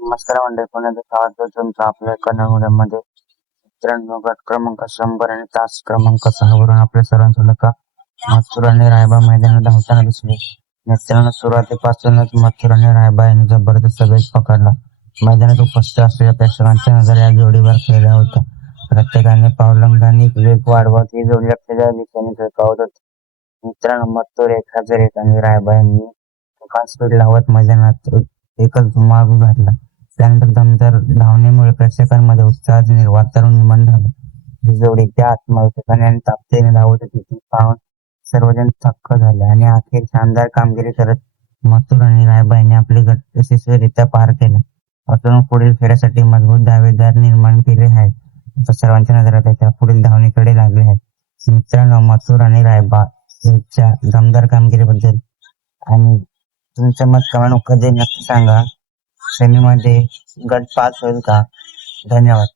नमस्कार मंडळी, पुन्हा स्वागत आहे तुमचं आपल्या कन्नड मित्रांनो. गट क्रमांक 100 आणि तास क्रमांक 6 वरून आपल्या सर्वांचं लका मथुर आणि रायबा मैदानात धावताना दिसले. मित्रांनो, सुरुवातीपासूनच मथुर आणि रायबा यांनी जबरदस्त वेग पकडला. मैदानात उपस्थित असलेल्या प्रेक्षकांच्या नजर या जोडीवर खेळल्या होत्या. प्रत्येकाने पावलांनी वेग वाढवत ही जोडी लक्षाच्या दिशेने झळकावत होती. मित्रांनो, मथुर 1001 आणि रायबा यांनी स्पीड लावत मैदानात एकच धुमाकूळ घातला. त्यानंतर दमदार धावण्यामुळे प्रेक्षकांमध्ये उत्साहाचे वातावरण निर्माण झालं. ही जोडी त्या आत्मविश्वासाने आणि ताकदीने धावत होती ती पाहून सर्वजण थक्क झाले आणि अखेर शानदार कामगिरी करत मथुर आणि रायबा यांनी आपले गट यशस्वीरित्या पार केले असून पुढील फेऱ्यासाठी मजबूत दावेदार निर्माण केले आहे. आता सर्वांच्या नजरा त्याच्या पुढील धावणीकडे लागले आहेत. मित्रांनो, मथुर आणि रायबा यांच्या दमदार कामगिरीबद्दल आणि तुमचं मत कमेंट मध्ये नक्की सांगा. सेमीमध्ये गट पास होईल का? धन्यवाद.